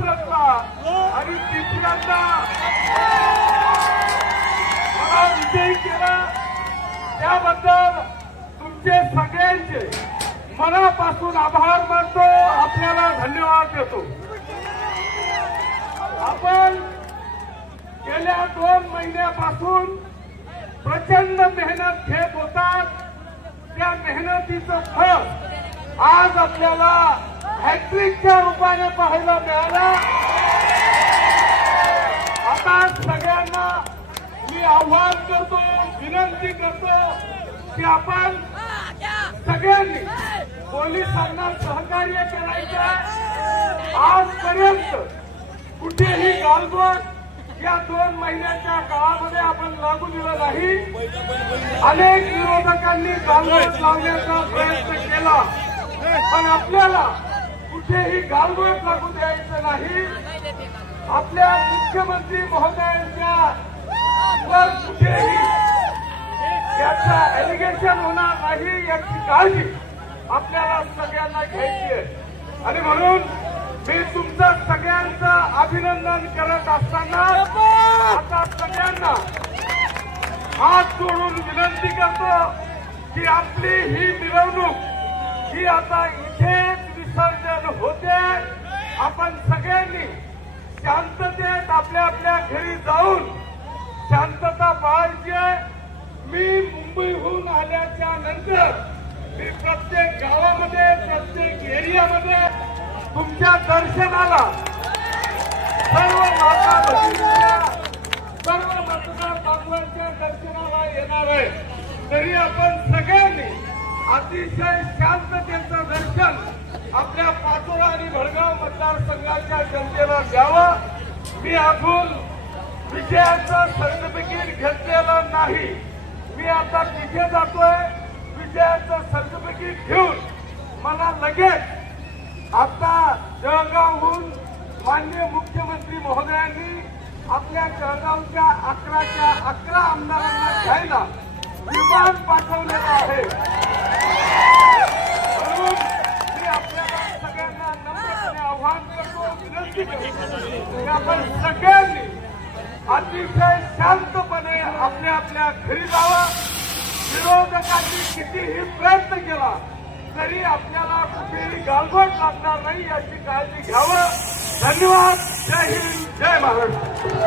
रत्न आणि तिसऱ्यांदा मला विजयी केला. त्याबद्दल तुमचे सगळ्यांचे मनापासून आभार मानतो. आपल्याला धन्यवाद देतो. आपण गेल्या दोन महिन्यापासून प्रचंड मेहनत घेत होतात. त्या मेहनतीचं फळ आज आपल्याला हॅट्रिकच्या रूपाने पाहायला मिळाला. आता सगळ्यांना मी आव्हान करतो विनंती करतो की आपण सगळ्यांनी पोलिसांना सहकार्य करायचं आजपर्यंत कुठेही गालबोट या दोन महिन्याच्या काळामध्ये आपण लागू दिलं नाही. अनेक विरोधकांनी गालबोट लावण्याचा प्रयत्न केला. पण आपल्याला कुठेही गालबोट लागू द्यायचं नाही आपल्या मुख्यमंत्री महोदयांच्या वर कुठेही याचं एलिगेशन होणार नाही याची काळजी आपल्याला सगळ्यांना घ्यायची आहे. आणि म्हणून मी तुमचं सगळ्यांचं अभिनंदन करत असताना आता सगळ्यांना हात जोडून विनंती करतो की आपली ही मिरवणूक ही आता इथेच विसर्जन होते. आपण सगळ्यांनी शांततेत आपल्या आपल्या घरी जाऊन शांतता पाळायची मी मुंबईहून आल्याच्यानंतर मी प्रत्येक गावामध्ये प्रत्येक एरियामध्ये तुमच्या दर्शनाला सर्व माता भगिनींच्या सर्व मतदार बांधवांच्या दर्शनाला येणार आहे. तरी आपण सगळ्यांनी अतिशय शांततेचं दर्शन आपल्या पाचोरा आणि भडगाव मतदारसंघाच्या जनतेला द्यावा. मी अजून विजयाचं सर्टिफिकेट घेतलेलं नाही. मी आता तिथे जातोय विजयाचं सर्टिफिकेट घेऊन. मला लगेच आता जळगावहून माननीय मुख्यमंत्री महोदयांनी आपल्या जळगावच्या अकराच्या अकरा आमदारांना घ्यायला विमान पाठवलेलं आहे म्हणून मी आपल्याला सगळ्यांना नम्रपणे आव्हान करतो विनंती करतो की आपण सगळ्यांनी अतिशय शांतपणे आपल्या आपल्या घरी जावं. विरोधकांनी कितीही प्रयत्न केला तरी आपल्याला कुठेही गालबोट लागणार नाही याची काळजी घ्यावं. धन्यवाद. जय हिंद. जय महाराष्ट्र.